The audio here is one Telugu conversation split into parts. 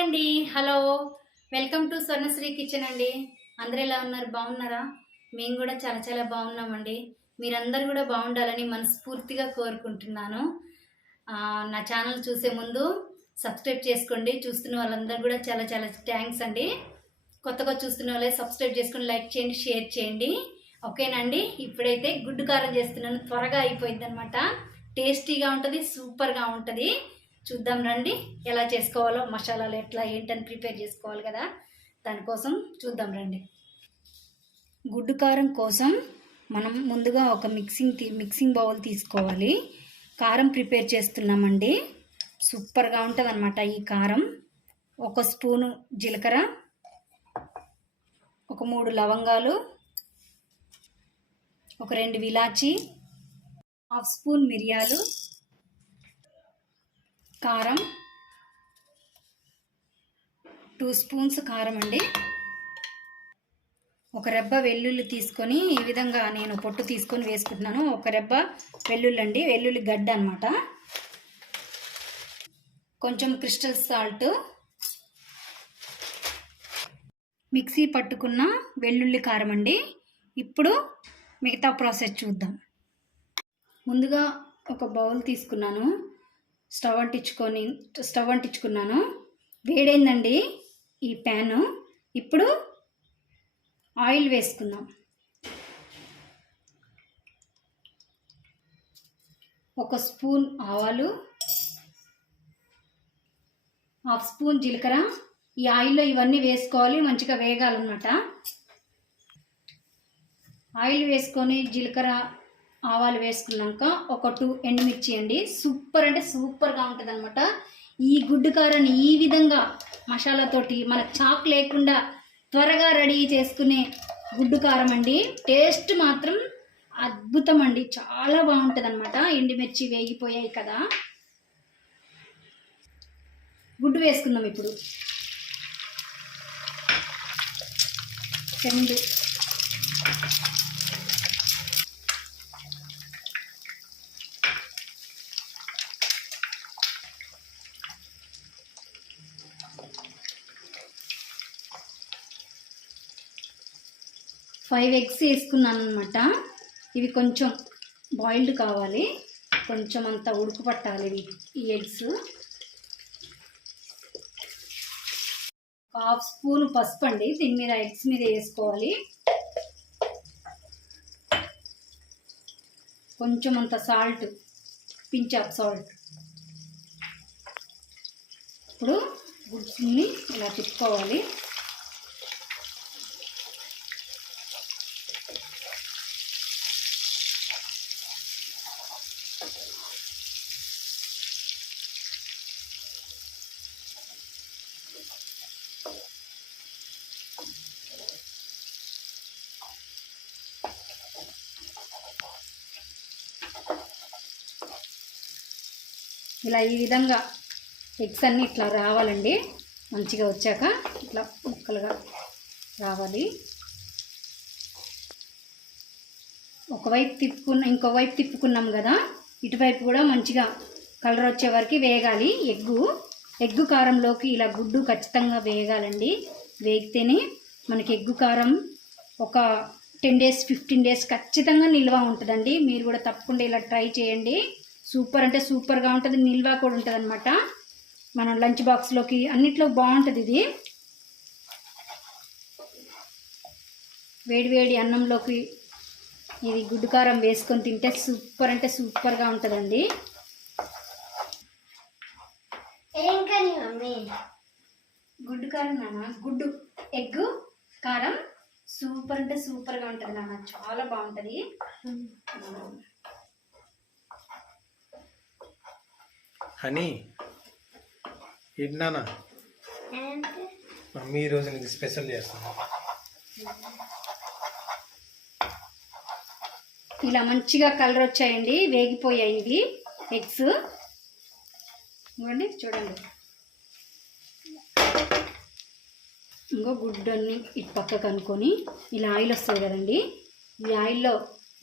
అండి. Hello, welcome to Swarnasri kitchen అండి. అందరూ ఎలా ఉన్నారు? బాగున్నారా? మేము కూడా చాలా చాలా బాగున్నామండి. మీరందరూ కూడా బాగుండాలని మనస్ఫూర్తిగా కోరుకుంటున్నాను. నా ఛానల్ చూసే ముందు సబ్స్క్రైబ్ చేసుకోండి. చూస్తున్న వాళ్ళందరూ కూడా చాలా చాలా థ్యాంక్స్ అండి. కొత్తగా చూస్తున్న వాళ్ళే సబ్స్క్రైబ్ చేసుకొని లైక్ చేయండి, షేర్ చేయండి. ఓకేనండి. ఇప్పుడైతే గుడ్డు కారం చేస్తున్నాను. త్వరగా అయిపోయింది అనమాట. టేస్టీగా ఉంటుంది, సూపర్గా ఉంటుంది. చూద్దాం రండి ఎలా చేసుకోవాలో, మసాలాలు ఎట్లా ఏంటని ప్రిపేర్ చేసుకోవాలి కదా, దానికోసం చూద్దాం రండి. గుడ్డు కారం కోసం మనం ముందుగా ఒక మిక్సింగ్ బౌల్ తీసుకోవాలి. కారం ప్రిపేర్ చేస్తున్నామండి. సూపర్గా ఉంటుంది అనమాట ఈ కారం. ఒక స్పూను జీలకర్ర, ఒక 3 లవంగాలు, ఒక 2 ఇలాచి, 1/2 స్పూన్ మిరియాలు, కారం 2 స్పూన్స్ కారం అండి. ఒక రెబ్బ వెల్లుల్లి తీసుకొని ఈ విధంగా నేను పొట్టు తీసుకొని వేసుకుంటున్నాను. ఒక రెబ్బ వెల్లుల్లి అండి, వెల్లుల్లి గడ్డ అనమాట. కొంచెం క్రిస్టల్ సాల్ట్, మిక్సీ పట్టుకున్న వెల్లుల్లి కారం అండి. ఇప్పుడు మిగతా ప్రాసెస్ చూద్దాం. ముందుగా ఒక బౌల్ తీసుకున్నాను, స్టవ్ అంటించుకున్నాను. వేడైందండి ఈ ప్యాను. ఇప్పుడు ఆయిల్ వేసుకుందాం. ఒక స్పూన్ ఆవాలు, 1/2 స్పూన్ జీలకర్ర. ఈ ఆయిల్లో ఇవన్నీ వేసుకోవాలి, మంచిగా వేగాలన్నమాట. ఆయిల్ వేసుకొని జీలకర్ర ఆవాలు వేసుకున్నాక ఒక 2 ఎండుమిర్చి అండి. సూపర్ అంటే సూపర్గా ఉంటుంది అనమాట. ఈ గుడ్డు కారాన్ని ఈ విధంగా మసాలాతోటి మనకు చాక్ లేకుండా త్వరగా రెడీ చేసుకునే గుడ్డు కారం అండి. టేస్ట్ మాత్రం అద్భుతం అండి, చాలా బాగుంటుంది అనమాట. ఎండుమిర్చి వేగిపోయాయి కదా, గుడ్డు వేసుకుందాం ఇప్పుడు. 2 5 ఎగ్స్ వేసుకున్నాను అనమాట. ఇవి కొంచెం బాయిల్డ్ కావాలి, కొంచెం అంతా ఉడుకు పట్టాలి ఈ ఎగ్స్. 1/2 స్పూన్ పసుపు అండి, దీని మీద ఎగ్స్ మీద వేసుకోవాలి. కొంచెం అంత సాల్ట్, పించ్ ఆఫ్ సాల్ట్. ఇప్పుడు గుడ్స్ని ఇలా తిప్పుకోవాలి. ఇలా ఈ విధంగా ఎగ్స్ అన్నీ ఇట్లా రావాలండి. మంచిగా వచ్చాక ఇట్లా ముక్కలుగా రావాలి. ఒకవైపు ఇంకోవైపు తిప్పుకున్నాం కదా, ఇటువైపు కూడా మంచిగా కలర్ వచ్చే వరకు వేగాలి. ఎగ్గు కారంలోకి ఇలా గుడ్డు ఖచ్చితంగా వేగాలండి. వేగితేనే మనకి ఎగ్గు కారం ఒక 10 డేస్ 15 డేస్ ఖచ్చితంగా నిల్వ ఉంటుందండి. మీరు కూడా తప్పకుండా ఇలా ట్రై చేయండి. సూపర్ అంటే సూపర్గా ఉంటుంది, నిల్వ కూడా ఉంటుంది అనమాట. మనం లంచ్ బాక్స్లోకి అన్నిట్లో బాగుంటుంది ఇది. వేడివేడి అన్నంలోకి ఇది గుడ్డు కారం వేసుకొని తింటే సూపర్ అంటే సూపర్గా ఉంటుందండి. గుడ్డు కారం నాన్న, ఎగ్ కారం సూపర్ అంటే సూపర్గా ఉంటుంది నాన్న, చాలా బాగుంటుంది. హనీ ఏంటన్నా మమ్మీ ఈరోజు నీకు స్పెషల్ చేస్తాను. ఇలా మంచిగా కలర్ వచ్చాయండి, వేగిపోయాయి ఇవి ఎగ్స్. ఇవ్వండి చూడండి. ఇంకో గుడ్డని ఇటు పక్కకు అనుకొని ఇలా ఆయిల్ వస్తుంది కదండి, ఈ ఆయిల్లో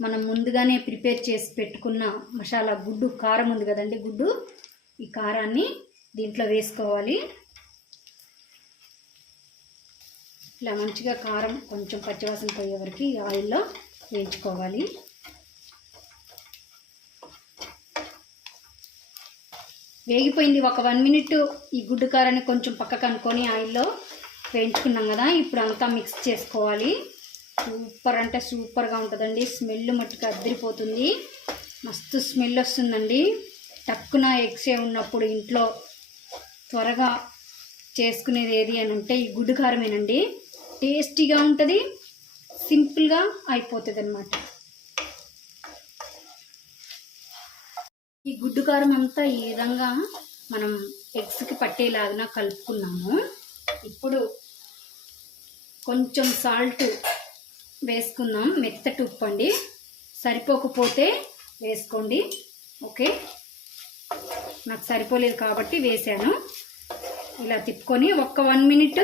మనం ముందుగానే ప్రిపేర్ చేసి పెట్టుకున్న మసాలా గుడ్డు కారం ఉంది కదండి, ఈ కారాన్ని దీంట్లో వేసుకోవాలి. ఇలా మంచిగా కారం కొంచెం పచ్చివాసన పోయే వరకు ఈ ఆయిల్లో వేయించుకోవాలి. వేగిపోయింది. ఒక 1 మినిట్ ఈ గుడ్డు కారాన్ని కొంచెం పక్కకు అనుకొని ఆయిల్లో వేయించుకున్నాం కదా. ఇప్పుడు అంతా మిక్స్ చేసుకోవాలి. సూపర్ అంటే సూపర్గా ఉంటుందండి. స్మెల్ మట్టుకు అద్దరిపోతుంది. మస్తు స్మెల్ వస్తుందండి. టక్కున ఎగ్సే ఉన్నప్పుడు ఇంట్లో త్వరగా చేసుకునేది ఏది అని అంటే ఈ గుడ్డు కారమేనండి. టేస్టీగా ఉంటుంది, సింపుల్గా అయిపోతుంది అన్నమాట. ఈ గుడ్డు కారం అంతా ఈ విధంగా మనం ఎగ్స్కి పట్టేలాగా కలుపుకున్నాము. ఇప్పుడు కొంచెం సాల్ట్ వేసుకుందాం. మెత్తటి ఉప్పు అండి, సరిపోకపోతే వేసుకోండి. ఓకే, నాకు సరిపోలేదు కాబట్టి వేసాను. ఇలా తిప్పుకొని ఒక్క 1 మినిట్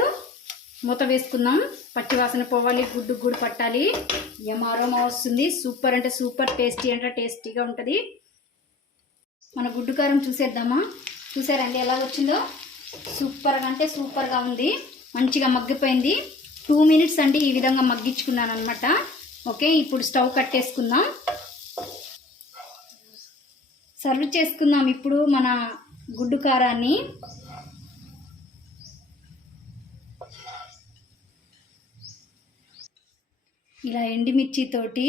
మూత వేసుకుందాం. పచ్చివాసన పోవాలి, గుడ్డు పట్టాలి. యమారోమా వస్తుంది. సూపర్ అంటే సూపర్, టేస్టీ అంటే టేస్టీగా ఉంటుంది. మన గుడ్డు కారం చూసేద్దామా? చూసారండి ఎలా వచ్చిందో? సూపర్గా అంటే సూపర్గా ఉంది. మంచిగా మగ్గిపోయింది. 2 మినిట్స్ అండి ఈ విధంగా మగ్గించుకున్నాను అనమాట. ఓకే, ఇప్పుడు స్టవ్ కట్టేసుకుందాం. సర్వ్ చేసుకుందాం ఇప్పుడు మన గుడ్డు కారాన్ని. ఇలా ఎండుమిర్చితోటి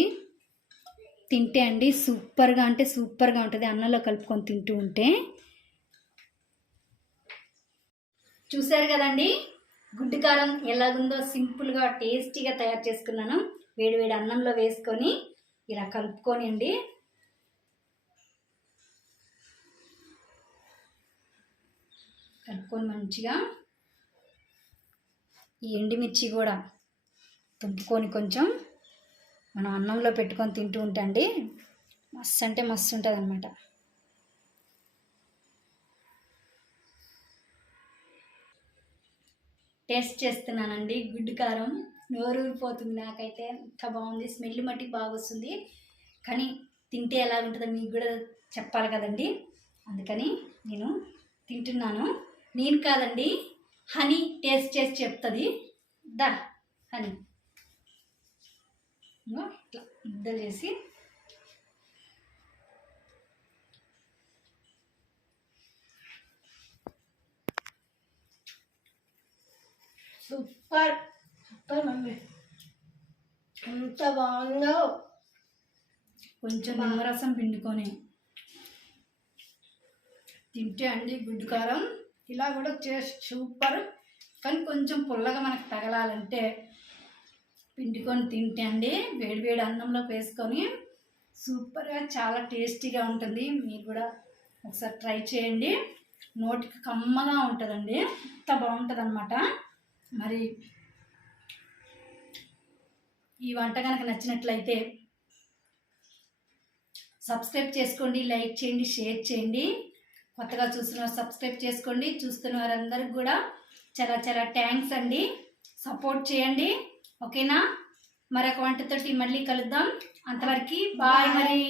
తింటే అండి సూపర్గా అంటే సూపర్గా ఉంటుంది. అన్నంలో కలుపుకొని తింటూ ఉంటే. చూసారు కదండి గుడ్డు కారం ఎలాగుందో. సింపుల్గా టేస్టీగా తయారు చేసుకున్నాను. వేడి అన్నంలో వేసుకొని ఇలా కలుపుకొని అండి. కలుపుకొని మంచిగా ఈ ఎండుమిర్చి కూడా తుంపుకొని కొంచెం మనం అన్నంలో పెట్టుకొని తింటూ ఉంటే అండి మస్తు అంటే మస్తు ఉంటుంది అన్నమాట. టేస్ట్ చేస్తున్నానండి గుడ్డు కారం. నోరు ఊరిపోతుంది నాకైతే. ఎంత బాగుంది. స్మెల్ మట్టి బాగా వస్తుంది. కానీ తింటే ఎలా ఉంటుందో మీకు కూడా చెప్పాలి కదండి. అందుకని నేను తింటున్నాను. నేను కాదండి, హనీ టేస్ట్ చేసి చెప్తుంది. దా హనీ ఇట్లా ముద్దలు చేసి సూపర్ సూపర్ మమ్మీ, ఎంత బాగుందో. కొంచెం నిమ్మరసం పిండుకొని తింటే అండి గుడ్డు కారం ఇలా కూడా సూపర్. కానీ కొంచెం పుల్లగా మనకు తగలాలంటే పిండుకొని తింటే అండి వేడి అన్నంలో వేసుకొని సూపర్గా చాలా టేస్టీగా ఉంటుంది. మీరు కూడా ఒకసారి ట్రై చేయండి. నోటికి కమ్మగా ఉంటుందండి. ఎంత బాగుంటుంది అన్నమాట. మరి ఈ వంట కనుక నచ్చినట్లయితే సబ్స్క్రైబ్ చేసుకోండి, లైక్ చేయండి, షేర్ చేయండి. కొత్తగా చూస్తున్న సబ్స్క్రైబ్ చేసుకోండి. చూస్తున్న వారందరికి కూడా చాలా చాలా థ్యాంక్స్ అండి. సపోర్ట్ చేయండి. ఓకేనా? మరొక వంటతోటి మళ్ళీ కలుద్దాం. అంతవరకు బాయ్ మరి.